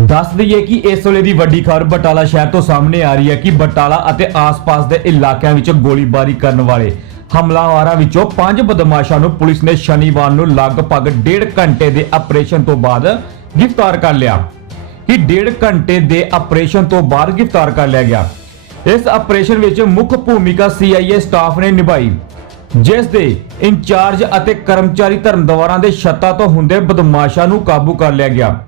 ਦੱਸ ਦਈਏ ਕਿ ਇਸ ਵੇਲੇ ਦੀ ਵੱਡੀ ਖਬਰ ਬਟਾਲਾ ਸ਼ਹਿਰ ਤੋਂ ਸਾਹਮਣੇ ਆ ਰਹੀ ਹੈ ਕਿ ਬਟਾਲਾ ਅਤੇ ਆਸ-ਪਾਸ ਦੇ ਇਲਾਕਿਆਂ ਵਿੱਚ ਗੋਲੀਬਾਰੀ ਕਰਨ ਵਾਲੇ ਹਮਲਾਵਰਾਂ ਵਿੱਚੋਂ ਪੰਜ ਬਦਮਾਸ਼ਾਂ ਨੂੰ ਪੁਲਿਸ ਨੇ ਸ਼ਨੀਵਾਰ ਨੂੰ ਲਗਭਗ ਡੇਢ ਘੰਟੇ ਦੇ ਆਪਰੇਸ਼ਨ ਤੋਂ ਬਾਅਦ ਗ੍ਰਿਫਤਾਰ ਕਰ ਲਿਆ। ਕਿ ਡੇਢ ਘੰਟੇ ਦੇ ਆਪਰੇਸ਼ਨ ਤੋਂ ਬਾਅਦ ਗ੍ਰਿਫਤਾਰ ਕਰ ਲਿਆ ਗਿਆ। ਇਸ ਆਪਰੇਸ਼ਨ ਵਿੱਚ ਮੁੱਖ ਭੂਮਿਕਾ CIA ਸਟਾਫ ਨੇ ਨਿਭਾਈ, ਜਿਸ ਦੇ ਇੰਚਾਰਜ ਅਤੇ ਕਰਮਚਾਰੀ ਧਰਮਦਵਾਰਾਂ ਦੇ ਛੱਤਾਂ ਤੋਂ ਹੁੰਦੇ ਬਦਮਾਸ਼ਾਂ ਨੂੰ ਕਾਬੂ ਕਰ ਲਿਆ ਗਿਆ।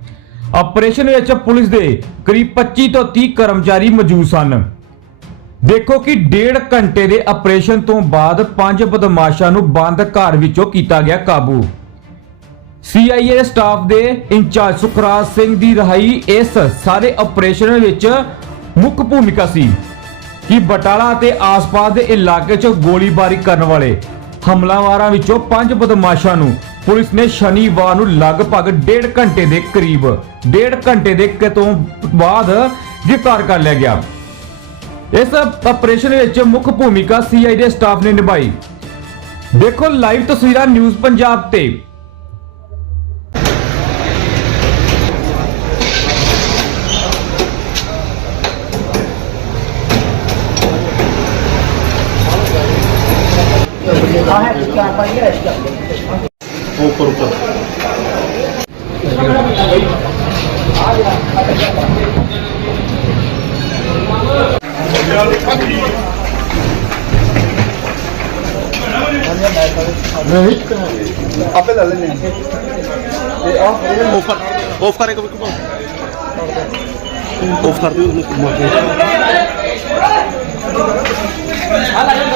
ਆਪਰੇਸ਼ਨ ਵਿੱਚ ਪੁਲਿਸ ਦੇ ਕਰੀਬ 25 ਤੋਂ 30 ਕਰਮਚਾਰੀ ਮੌਜੂਦ ਸਨ। ਦੇਖੋ ਕਿ ਡੇਢ ਘੰਟੇ ਦੇ ਆਪਰੇਸ਼ਨ ਤੋਂ ਬਾਅਦ ਪੰਜ ਬਦਮਾਸ਼ਾਂ ਨੂੰ ਬੰਦ ਘਰ ਵਿੱਚੋਂ ਕੀਤਾ ਗਿਆ ਕਾਬੂ। CIA ਸਟਾਫ ਦੇ ਇੰਚਾਰਜ ਸੁਖਰਾਜ ਸਿੰਘ ਦੀ ਰਹਾਈ ਇਸ ਸਾਰੇ ਆਪਰੇਸ਼ਨ ਵਿੱਚ ਮੁੱਖ ਭੂਮਿਕਾ ਸੀ ਕਿ ਬਟਾਲਾ ਅਤੇ ਆਸ-ਪਾਸ ਦੇ ਇਲਾਕੇ 'ਚ ਗੋਲੀਬਾਰੀ ਕਰਨ ਵਾਲੇ ਹਮਲਾਵਾਰਾਂ ਵਿੱਚੋਂ ਪੰਜ ਬਦਮਾਸ਼ਾਂ ਨੂੰ ਪੁਲਿਸ ਨੇ ਸ਼ਨੀਵਾਰ ਨੂੰ ਲਗਭਗ ਡੇਢ ਘੰਟੇ ਦੇ ਕਰੀਬ, ਡੇਢ ਘੰਟੇ ਦੇ ਤੋਂ ਬਾਅਦ ਗ੍ਰਿਫਤਾਰ ਕਰ ਲਿਆ ਗਿਆ। ਇਸ ਆਪਰੇਸ਼ਨ ਵਿੱਚ ਮੁੱਖ ਭੂਮਿਕਾ ਸੀਆਈ ਦੇ ਸਟਾਫ ਨੇ ਨਿਭਾਈ। ਦੇਖੋ ਲਾਈਵ ਤਸਵੀਰਾਂ ਨਿਊਜ਼ ਪੰਜਾਬ ਤੇ। ਆਪੇ ਲੈ ਲੈਣੇ ਇਹ ਆ ਇਹ ਆਫਰ ਆਫਰ ਇੱਕ ਬਿਲਕੁਲ ਆਫ ਕਰ ਦਿਓ ਉਹਨੂੰ ਮਾਰ ਕੇ ਆ ਲੈ ਲਓ।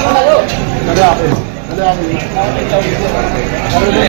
ਆ ਲੈ ਲਓ। ਆ ਲੈ ਆਪੇ ਆ ਲੈ ਆਪੇ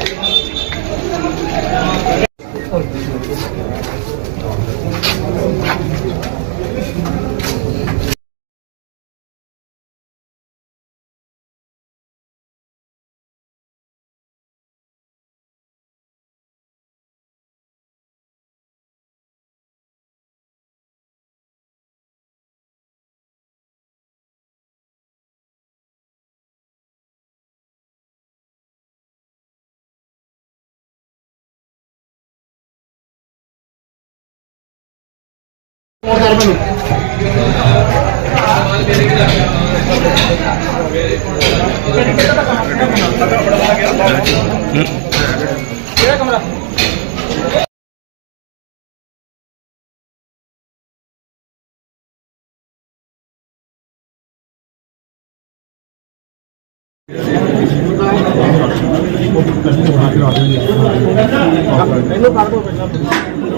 ਕਿਹੜਾ ਕਮਰਾ ਮੈਨੂੰ ਕਰ ਦੋ ਪਹਿਲਾਂ।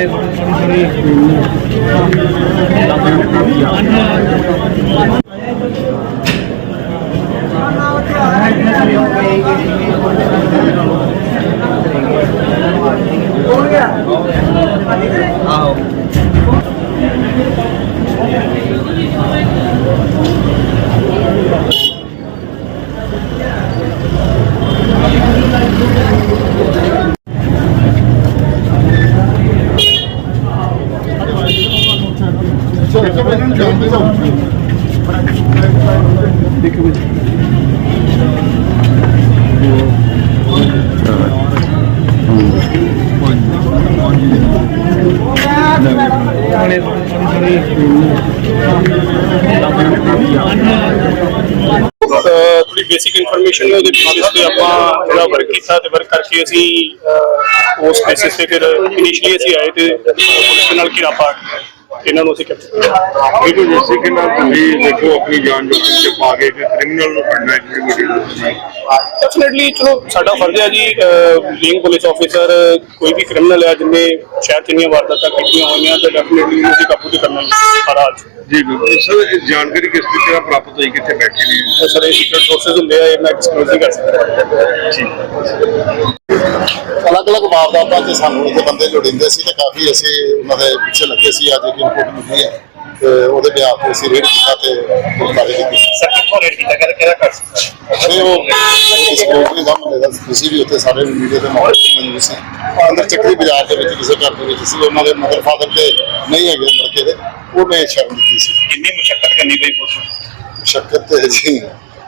Thank you. ਥੋੜੀ ਬੇਸਿਕ ਇਨਫੋਰਮੇਸ਼ਨ ਹੈ ਉਹਦੇ ਬੇਸਿਸ ਤੇ ਆਪਾਂ ਜਿਹੜਾ ਵਰਕ ਕੀਤਾ ਤੇ ਵਰਕ ਕਰਕੇ ਅਸੀਂ ਉਸ ਬੇਸਿਸ ਤੇ ਫਿਰ ਇਨੀਸ਼ੀਅਲੀ ਅਸੀਂ ਆਏ ਤੇ ਪੁਲਿਸ ਨਾਲ ਘਿਰਾ ਪਾ ਇਹਨਾਂ ਨੂੰ ਅਸੀਂ ਕੈਪਚਰ ਬਿਲਕੁਲ ਜਿਸੇ ਕਿ ਨਾ ਤੁਸੀਂ ਦੇਖੋ ਆਪਣੀ ਜਾਨ ਜੋਖਮ ਚ ਪਾ ਕੇ ਕਿ ਕ੍ਰਿਮੀਨਲ ਨੂੰ ਫੜਨਾ ਇੱਕ ਵੱਡੀ ਡੈਫੀਨਿਟਲੀ ਚਲੋ ਸਾਡਾ ਫਰਜ਼ ਹੈ ਜੀ ਬੀਇੰਗ ਪੁਲਿਸ ਆਫੀਸਰ ਕੋਈ ਵੀ ਕ੍ਰਿਮੀਨਲ ਹੈ ਜਿੰਨੇ ਸ਼ਾਇਦ ਇੰਨੀਆਂ ਵਾਰਦਾਤਾਂ ਕੀਤੀਆਂ ਹੋਈਆਂ ਤਾਂ ਡੈਫੀਨਿਟਲੀ ਉਹਨੂੰ ਕਾਬੂ ਤੇ ਕਰਨਾ 'ਚ ਜੀ ਬਿਲਕੁਲ ਸਰ ਇਹ ਜਾਣਕਾਰੀ ਕਿਸ ਤਰੀਕੇ ਨਾਲ ਪ੍ਰਾਪਤ ਹੋਈ ਕਿੱਥੇ ਬੈਠੇ ਨੇ? ਸਰ ਇਹ ਸੀਕ੍ਰੀਟ ਸੋਰਸਸ ਹੁੰਦੇ ਆ ਇਹ ਮੈਂ ਐਕਸਪਲੋਰ ਨਹੀਂ ਕਰ ਸਕਦਾ। ਅਲੱਗ-ਅਲੱਗ ਵਾਰਦਾਤਾਂ 'ਚ ਸਾਨੂੰ ਇੱਥੇ ਬੰਦੇ ਲੋੜਿੰਦੇ ਸੀ ਤੇ ਕਾਫੀ ਅਸੀਂ ਉਹਨਾਂ ਦੇ ਪਿੱਛੇ ਲੱਗੇ ਸੀ ਅੱਜ ਇੱਕ ਇਨਪੁਟ ਮਿਲੀ ਹੈ ਤੇ ਉਹਦੇ ਬਿਆਨ ਤੇ ਅਸੀਂ ਰੇਡ ਕੀਤਾ ਤੇ ਕਾਰਵਾਈ ਕੀਤੀ। ਸਰ ਕਿੱਥੋਂ ਰੇਡ ਕੀਤਾ? ਕਿਹੜਾ ਕਿਹੜਾ ਕਰ ਤੇ ਉਹ ਡਿਸਕਲੋਜ਼ਰੀ ਦਾ ਮੁੰਡੇ ਦਾ ਕਿਸੇ ਵੀ ਉੱਥੇ ਸਾਰੇ ਮੀਡੀਆ ਦੇ ਮੌਕੇ ਮੌਜੂਦ ਸੀ। ਅੰਦਰ ਚੱਕਰੀ ਬਾਜ਼ਾਰ ਦੇ ਵਿੱਚ ਕਿਸੇ ਘਰ ਦੇ ਵਿੱਚ ਸੀ ਉਹਨਾਂ ਦੇ ਮਦਰ ਫਾਦਰ ਤੇ ਨਹੀਂ ਹੈਗੇ ਲੜਕੇ ਦੇ ਉਹਨੇ ਸ਼ਰਮ ਦਿੱਤੀ ਸੀ। ਕਿੰਨੀ ਮੁਸ਼ਕਲ ਕਰਨੀ ਪਈ ਪੁਲਿਸ ਸ਼ੱਕਤ ਤੇ ਜੀ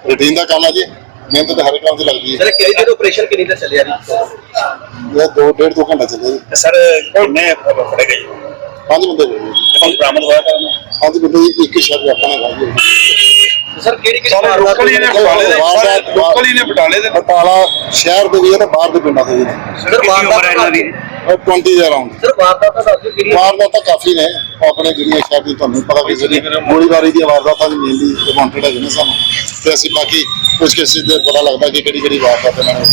ਰੂਟੀਨ ਦਾ ਕੰਮ ਹੈ ਜੀ। ਮਿਹਨਤ ਤਾਂ ਹਰ ਕੰਮ 'ਚ ਲੱਗਦੀ ਹੈ। ਸਰ ਕਿਹੜੀ ਕਿਹੜੀ ਆਪਰੇਸ਼ਨ ਕਿੰਨੀ ਦੇਰ ਚੱਲਿਆ ਜੀ? ਇਹ ਦੋ ਡੇਢ ਦੋ ਘੰਟੇ ਚੱਲੇ ਜੀ। ਸਰ ਕਿੰਨੇ ਫੜੇ ਗਏ ਪੰਜ ਬੰਦੇ ਹੋਏ ਜੀ। ਹੁਣ ਬਰਾਮਦ ਹੋਇਆ ਕਰਨ ਪੰਜ ਬੰਦੇ ਦੀ ਇੱਕ ਸ਼ਰਤ ਆਪਾਂ ਨੇ ਖਾਈ ਸਰ ਕਿਹੜੀ ਕਿਹੜੀ ਸਾਰੇ ਲੋਕਲ ਹੀ ਨੇ ਬਟਾਲੇ ਦੇ। ਸਾਰੇ ਲੋਕਲ ਹੀ ਨੇ ਬਟਾਲੇ ਦੇ। ਬਟਾਲਾ ਸ਼ਹਿਰ ਦੇ ਵੀ ਹੈ ਤੇ ਬਾਹਰ ਦੇ ਪਿੰਡਾਂ ਦੇ ਵੀ ਨੇ। ਸਰ ਵਾਰਦਾਤ ਉਹ 20 ਦੇ ਅਰਾਊਂਡ ਸਰ ਵਾਰਦਾਤ ਦਾ ਦੱਸੋ ਕਿਹੜੀ ਵਾਰਦਾਤਾਂ ਕਾਫੀ ਨੇ। ਆਪਣੇ ਜਿਹੜੀਆਂ ਸ਼ਹਿਰ ਦੀ ਤੁਹਾਨੂੰ ਪਤਾ ਵੀ ਜਿਹੜੀ ਗੋਲੀਬਾਰੀ ਦੀਆਂ ਵਾਰਦਾਤਾਂ ਦੀ ਮੇਨਲੀ ਵਾਂਟਡ ਹੈਗੇ ਨੇ ਸਾਨੂੰ। ਤੇ ਅਸੀਂ ਬਾਕੀ ਕੁਝ ਕੇਸਿਸ ਦੇ ਪਤਾ ਲੱਗਦਾ ਕਿ ਕਿਹੜੀ ਕਿਹੜੀ ਵਾਰਦਾਤ ਇਹਨਾਂ ਨੇ